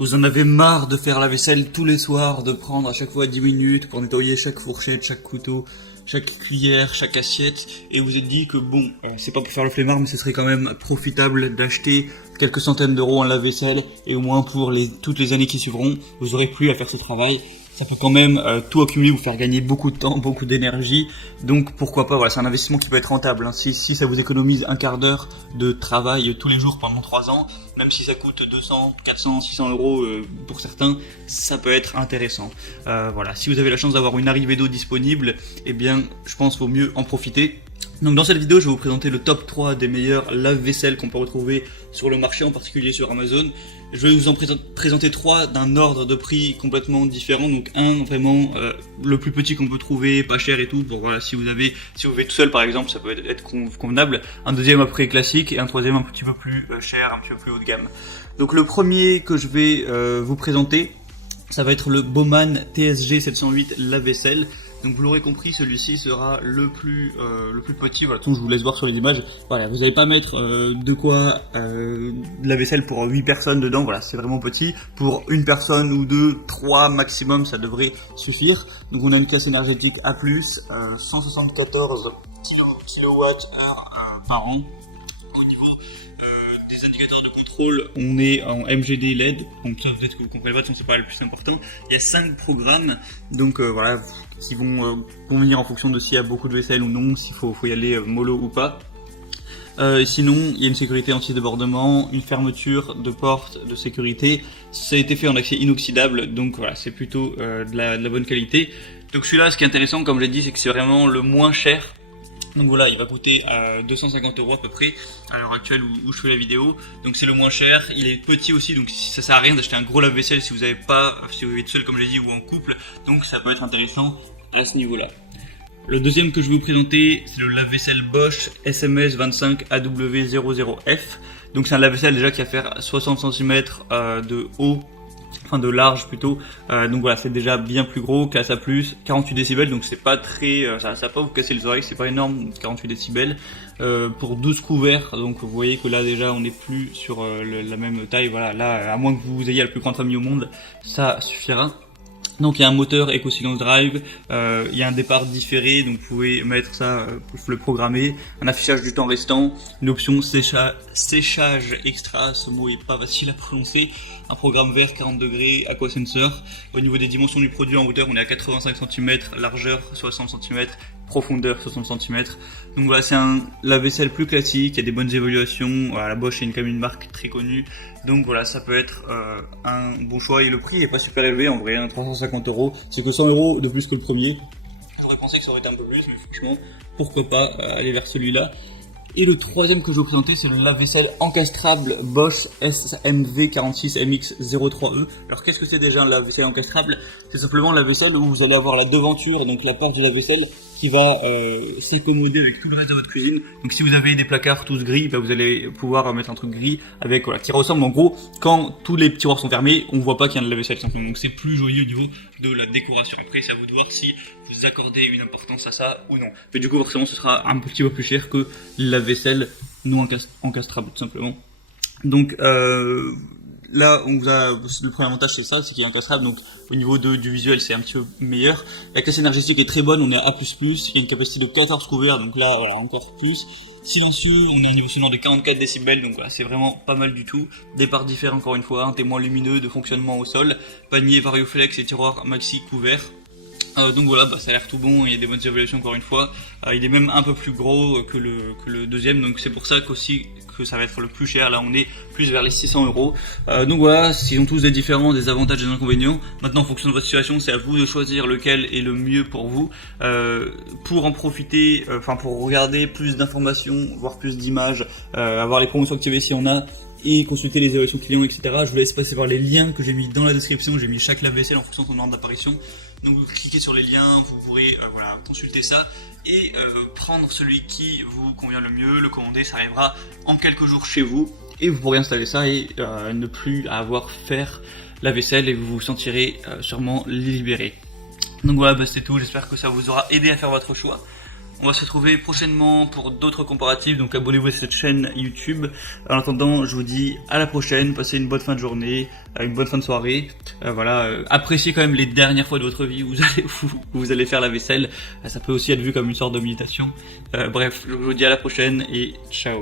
Vous en avez marre de faire la vaisselle tous les soirs, de prendre à chaque fois 10 minutes pour nettoyer chaque fourchette, chaque couteau, chaque cuillère, chaque assiette, et vous êtes dit que bon, c'est pas pour faire le flemmard, mais ce serait quand même profitable d'acheter quelques centaines d'euros en lave-vaisselle, et au moins pour toutes les années qui suivront, vous aurez plus à faire ce travail. Ça peut quand même tout accumuler, vous faire gagner beaucoup de temps, beaucoup d'énergie. Donc pourquoi pas, voilà, c'est un investissement qui peut être rentable. Hein. Si ça vous économise un quart d'heure de travail tous les jours pendant 3 ans, même si ça coûte 200, 400, 600 euros pour certains, ça peut être intéressant. Voilà, si vous avez la chance d'avoir une arrivée d'eau disponible, eh bien je pense qu'il vaut mieux en profiter. Donc dans cette vidéo, je vais vous présenter le top 3 des meilleurs lave-vaisselle qu'on peut retrouver sur le marché, en particulier sur Amazon. Je vais vous en présenter 3 d'un ordre de prix complètement différent. Donc un vraiment le plus petit qu'on peut trouver, pas cher et tout. Bon voilà, si vous vivez tout seul par exemple, ça peut être convenable. Un deuxième après classique et un troisième un petit peu plus cher, un petit peu plus haut de gamme. Donc le premier que je vais vous présenter, ça va être le Bowman TSG 708 lave-vaisselle. Donc vous l'aurez compris, celui-ci sera le plus petit. Voilà, je vous laisse voir sur les images. Voilà, vous n'allez pas mettre de quoi de la vaisselle pour 8 personnes dedans. Voilà, c'est vraiment petit. Pour une personne ou 2, 3 maximum, ça devrait suffire. Donc on a une classe énergétique A+, 174 kWh par an. Au niveau des indicateurs de contrôle, on est en MGD LED. Donc ça, peut-être que vous comprenez pas, c'est pas le plus important. Il y a 5 programmes. Donc voilà, qui vont convenir en fonction de s'il y a beaucoup de vaisselle ou non, s'il faut y aller mollo ou pas. Sinon, il y a une sécurité anti-débordement, une fermeture de porte de sécurité. Ça a été fait en acier inoxydable, donc voilà, c'est plutôt de la bonne qualité. Donc celui-là, ce qui est intéressant, comme je l'ai dit, c'est que c'est vraiment le moins cher. Donc voilà, il va coûter 250 euros à peu près à l'heure actuelle où je fais la vidéo. Donc c'est le moins cher, il est petit aussi, donc ça sert à rien d'acheter un gros lave-vaisselle si vous êtes seul comme je l'ai dit ou en couple. Donc ça peut être intéressant à ce niveau-là. Le deuxième que je vais vous présenter, c'est le lave-vaisselle Bosch SMS 25 AW00F. Donc c'est un lave-vaisselle déjà qui va faire 60 cm de haut, enfin de large plutôt, donc voilà, c'est déjà bien plus gros, classe A+, 48 décibels, donc c'est pas très, ça va pas vous casser les oreilles, c'est pas énorme, 48 décibels, pour 12 couverts, donc vous voyez que là déjà on n'est plus sur la même taille, voilà, là à moins que vous ayez la plus grande famille au monde, ça suffira. Donc il y a un moteur Eco Silence Drive, il y a un départ différé, donc vous pouvez mettre ça, pour le programmer, un affichage du temps restant, une option séchage extra, ce mot est pas facile à prononcer, un programme vert 40 degrés, Aqua Sensor. Au niveau des dimensions du produit en hauteur, on est à 85 cm, largeur 60 cm, profondeur 60 cm. Donc voilà, c'est un lave-vaisselle plus classique, il y a des bonnes évaluations, voilà, la Bosch est quand même une marque très connue, donc voilà, ça peut être un bon choix, et le prix est pas super élevé en vrai, hein, 350 euros, c'est que 100 euros de plus que le premier. J'aurais pensé que ça aurait été un peu plus, mais franchement, pourquoi pas aller vers celui-là. Et le troisième que je vais vous présenter, c'est le lave-vaisselle encastrable Bosch SMV46MX03E. Alors qu'est-ce que c'est déjà un lave-vaisselle encastrable? C'est simplement un lave-vaisselle où vous allez avoir la devanture, donc la porte du lave-vaisselle, qui va s'accommoder avec tout le reste de votre cuisine. Donc si vous avez des placards tous gris, vous allez pouvoir mettre un truc gris avec, voilà, qui ressemble en gros, quand tous les tiroirs sont fermés, on voit pas qu'il y a un lave-vaisselle simplement. Donc c'est plus joli au niveau de la décoration. Après, c'est à vous de voir si vous accordez une importance à ça ou non. Mais du coup, forcément, ce sera un petit peu plus cher que la vaisselle non encastrable, tout simplement. Donc là, le premier avantage, c'est ça, c'est qu'il est encastrable, donc au niveau du visuel, c'est un petit peu meilleur. La classe énergétique est très bonne, on est à A++, il y a une capacité de 14 couverts, donc là, voilà, encore plus. Silencieux, on a un niveau sonore de 44 décibels, donc voilà, c'est vraiment pas mal du tout. Départ différé encore une fois, un témoin lumineux de fonctionnement au sol, panier Varioflex et tiroir maxi couverts. Donc voilà, ça a l'air tout bon, il y a des bonnes évaluations encore une fois, il est même un peu plus gros que le deuxième, donc c'est pour ça qu'aussi que ça va être le plus cher, là on est plus vers les 600 euros. Donc voilà, ils ont tous des différents, des avantages et des inconvénients. Maintenant en fonction de votre situation, c'est à vous de choisir lequel est le mieux pour vous. Pour en profiter, pour regarder plus d'informations, voir plus d'images, avoir les promotions activées si on a, et consulter les évaluations clients, etc. Je vous laisse passer par les liens que j'ai mis dans la description, j'ai mis chaque lave-vaisselle en fonction de son ordre d'apparition. Donc vous cliquez sur les liens, vous pourrez voilà, consulter ça et prendre celui qui vous convient le mieux, le commander, ça arrivera en quelques jours chez vous et vous pourrez installer ça et ne plus avoir faire la vaisselle et vous vous sentirez sûrement libéré. Donc voilà, c'est tout, j'espère que ça vous aura aidé à faire votre choix. On va se retrouver prochainement pour d'autres comparatifs, donc abonnez-vous à cette chaîne YouTube. En attendant, je vous dis à la prochaine, passez une bonne fin de journée, une bonne fin de soirée. Appréciez quand même les dernières fois de votre vie où vous allez faire la vaisselle. Ça peut aussi être vu comme une sorte de méditation. Bref, je vous dis à la prochaine et ciao.